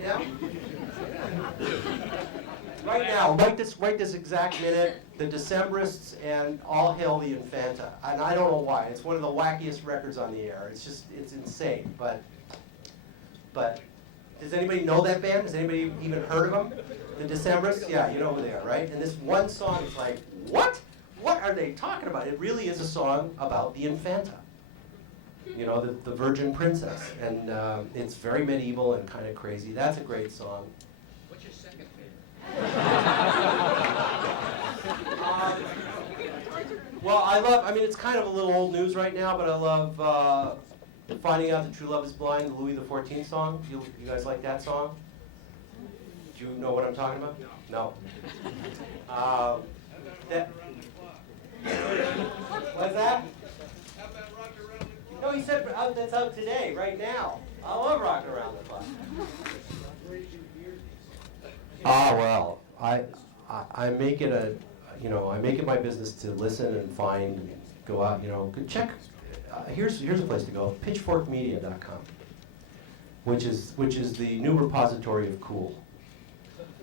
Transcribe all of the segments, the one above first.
right now? Right now, right this exact minute, the Decemberists and All Hail the Infanta. And I don't know why. It's one of the wackiest records on the air. It's just, it's insane. But does anybody know that band? Has anybody even heard of them? The Decemberists? Yeah, you know who they are, right? And this one song is like, what? What are they talking about? It really is a song about the Infanta. You know, the Virgin Princess. And it's very medieval and kind of crazy. That's a great song. What's your second favorite? Well, I mean, it's kind of a little old news right now, but I love Finding Out That True Love Is Blind, the Louis XIV song. You guys like that song? Do you know what I'm talking about? No. What's that? No, he said that's out today, right now. I love Rockin' Around the Clock. Well, I make it I make it my business to listen and find, go out, check. Here's a place to go: pitchforkmedia.com, which is the new repository of cool.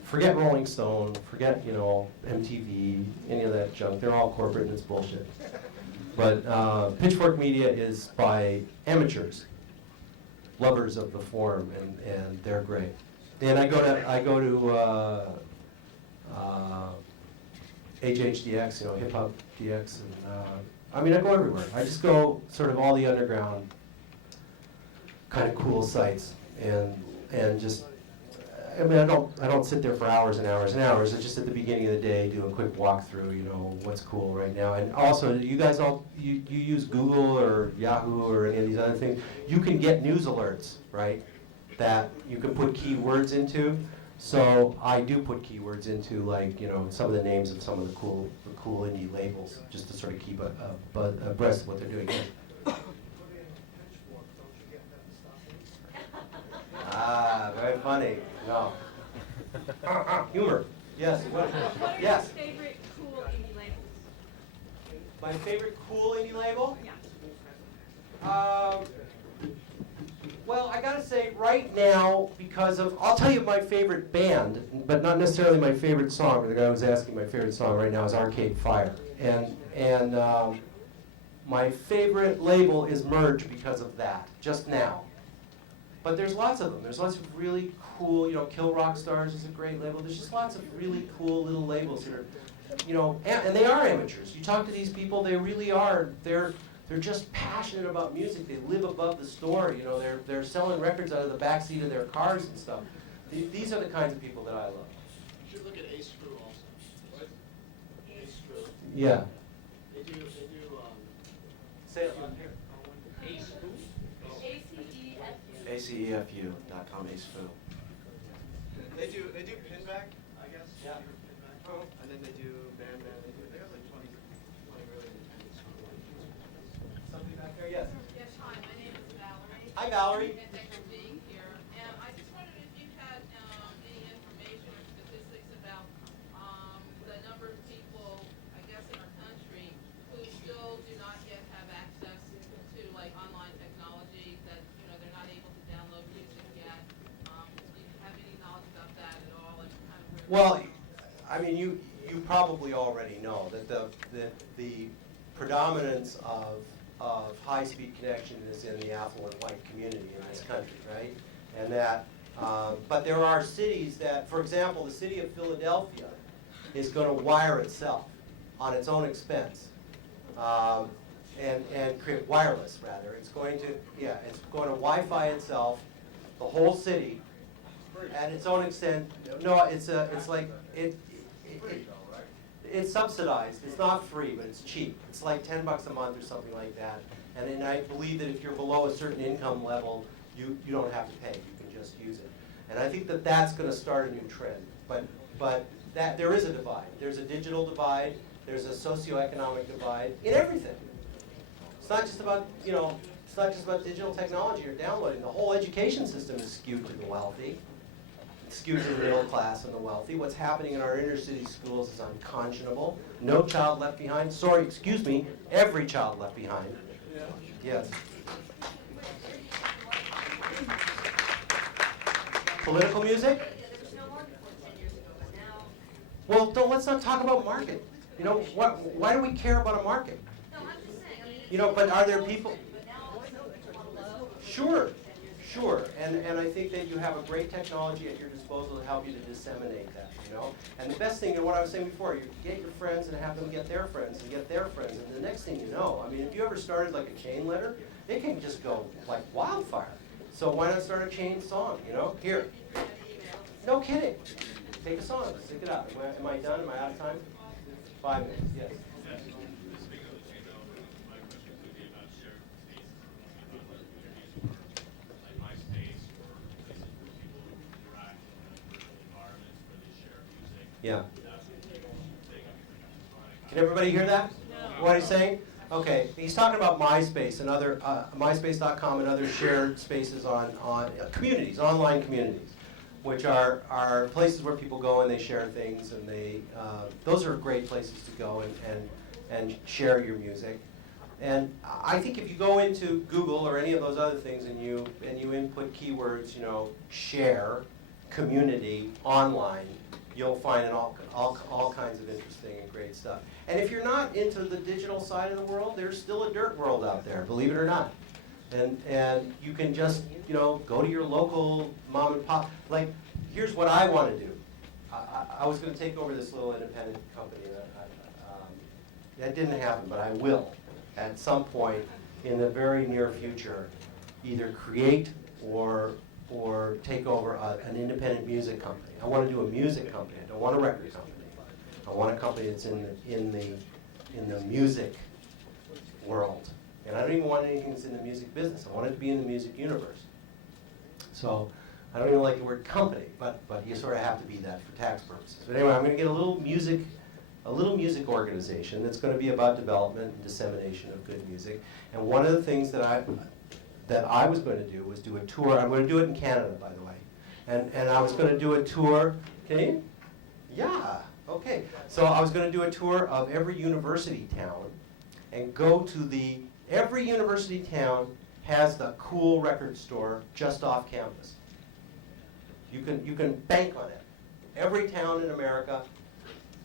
Forget Rolling Stone, forget MTV, any of that junk. They're all corporate and it's bullshit. But Pitchfork Media is by amateurs, lovers of the form, and they're great. And I go to HHDX, Hip Hop DX, and I go everywhere. I just go sort of all the underground kind of cool sites, and just. I don't sit there for hours and hours and hours. It's just at the beginning of the day, do a quick walkthrough, what's cool right now. And also, you guys you use Google or Yahoo or any of these other things. You can get news alerts, right, that you can put keywords into. So I do put keywords into, like, some of the names of some of the cool indie labels, just to sort of keep abreast of what they're doing. Very funny. No. Humor. Yes. Yes. What are your favorite cool indie labels? My favorite cool indie label? Yeah. Well, I gotta say, right now, I'll tell you my favorite band, but not necessarily my favorite song. But the guy was asking, my favorite song right now is Arcade Fire, and my favorite label is Merge because of that. Just now. But there's lots of them. There's lots of really cool, Kill Rock Stars is a great label. There's just lots of really cool little labels that are, and they are amateurs. You talk to these people, they really are. They're just passionate about music. They live above the store. They're selling records out of the backseat of their cars and stuff. These are the kinds of people that I love. You should look at Ace Crew also. What? Ace Crew. Yeah. They do. Say it on here. Ace Crew. ACEFU.com, AceFu. They do Pinback, I guess. Yeah. Pinback. And then they do Band. They have like 20 really independent songs. Something back there? Yes. Yes, hi, my name is Valerie. Hi, Valerie. And thanks for being here. And I just wondered if you had any information or statistics about the number of people, I guess, in our country who still do not yet have access to like online technology, that they're not able to download music yet. Do you have any knowledge about that at all? And kind of Well, I mean, you probably already know that the predominance of high-speed connection is in the affluent white community in this country, right? And that, but there are cities that, for example, the city of Philadelphia is going to wire itself on its own expense, and create wireless rather. It's going to Wi-Fi itself, the whole city, at its own extent. No, it's like it's subsidized. It's not free, but it's cheap. It's like $10 a month or something like that. And then I believe that if you're below a certain income level, you don't have to pay. You can just use it. And I think that that's going to start a new trend. But that there is a divide. There's a digital divide. There's a socioeconomic divide in everything. It's not just about it's not just about digital technology or downloading. The whole education system is skewed to the wealthy. Skewed to the middle class and the wealthy. What's happening in our inner city schools is unconscionable. No child left behind. Sorry, excuse me, every child left behind. Yes. Political music? Yeah, there was no market for it 10 years ago, but now, Well, let's not talk about market. You know, why do we care about a market? no, I'm just saying, I mean. You know, but are there people? But now it's on low. Sure, sure. And I think that you have a great technology at your disposal to help you to disseminate that, you know? And the best thing, and what I was saying before, you get your friends and have them get their friends and get their friends. And the next thing you know, I mean, if you ever started like a chain letter, it can just go like wildfire. So why not start a chain song, you know? Here. No kidding. Take a song, stick it out. Am I done? Am I out of time? 5 minutes, yes. Yeah. Can everybody hear that? No. What he's saying? Okay, he's talking about MySpace and other, MySpace.com and other shared spaces on communities, online communities, which are places where people go and they share things, and those are great places to go and share your music. And I think if you go into Google or any of those other things and you input keywords, you know, share, community, online, you'll find all kinds of interesting and great stuff. And if you're not into the digital side of the world, there's still a dirt world out there, believe it or not. And you can just, you know, go to your local mom and pop. Like, here's what I want to do. I was going to take over this little independent company. That didn't happen, but I will at some point in the very near future either create or take over an independent music company. I want to do a music company. I don't want a record company. I want a company that's in the music world. And I don't even want anything that's in the music business. I want it to be in the music universe. So I don't even like the word company, but you sort of have to be that for tax purposes. But anyway, I'm going to get a little music organization that's going to be about development and dissemination of good music. And one of the things that I was going to do was do a tour. I'm going to do it in Canada, by the way. And I was going to do a tour. Can you? Yeah. Okay. So I was going to do a tour of every university town and go to every university town has the cool record store just off campus. You can bank on it. Every town in America,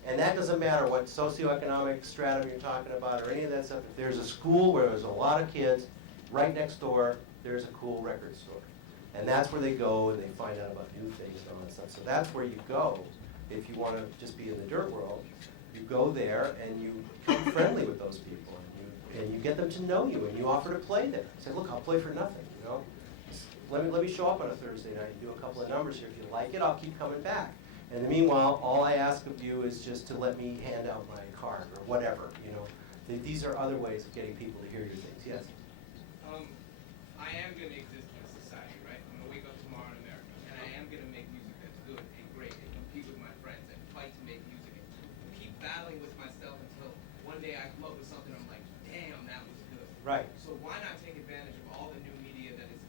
and that doesn't matter what socioeconomic stratum you're talking about or any of that stuff. If there's a school where there's a lot of kids, right next door, there's a cool record store. And that's where they go and they find out about new things and all that stuff. So that's where you go if you want to just be in the dirt world. You go there and you become friendly with those people. And you get them to know you, and you offer to play there. Say, look, I'll play for nothing, you know. Let me show up on a Thursday night and do a couple of numbers here. If you like it, I'll keep coming back. And in the meanwhile, all I ask of you is just to let me hand out my card or whatever, you know. These are other ways of getting people to hear your things. Yes? I am going to exist in a society, right? I'm going to wake up tomorrow in America, and I am going to make music that's good and great and compete with my friends and fight to make music and keep battling with myself until one day I come up with something I'm like, damn, that was good. Right. So why not take advantage of all the new media that is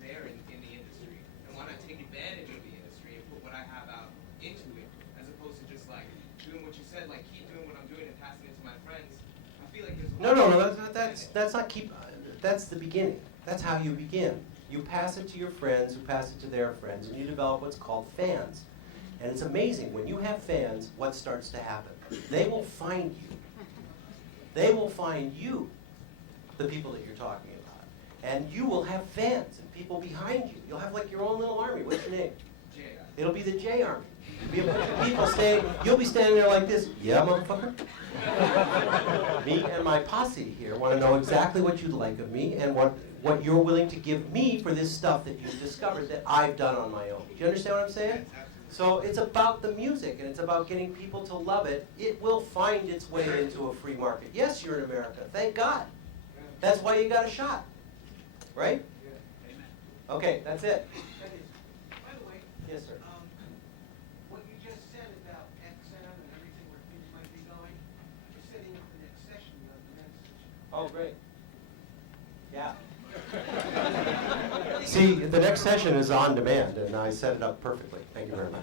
there in the industry, and why not take advantage of the industry and put what I have out into it, as opposed to just like doing what you said, like keep doing what I'm doing and passing it to my friends. I feel like there's a That's not keep. That's the beginning. That's how you begin. You pass it to your friends, who pass it to their friends, and you develop what's called fans. And it's amazing when you have fans, what starts to happen. They will find you. They will find you, the people that you're talking about. And you will have fans and people behind you. You'll have like your own little army. What's your name? Jay. It'll be the J Army. It'll be a bunch of people standing, you'll be standing there like this. Yeah, motherfucker. Me and my posse here want to know exactly what you'd like of me and what you're willing to give me for this stuff that you've discovered that I've done on my own. Do you understand what I'm saying? So it's about the music, and it's about getting people to love it. It will find its way into a free market. Yes, you're in America. Thank God. That's why you got a shot. Right? Okay, that's it. By the way, Yes, sir. what you just said about XM and everything where things might be going, you're setting up the next session, the next session. Oh, great. Yeah. See, the next session is on demand, and I set it up perfectly. Thank you very much.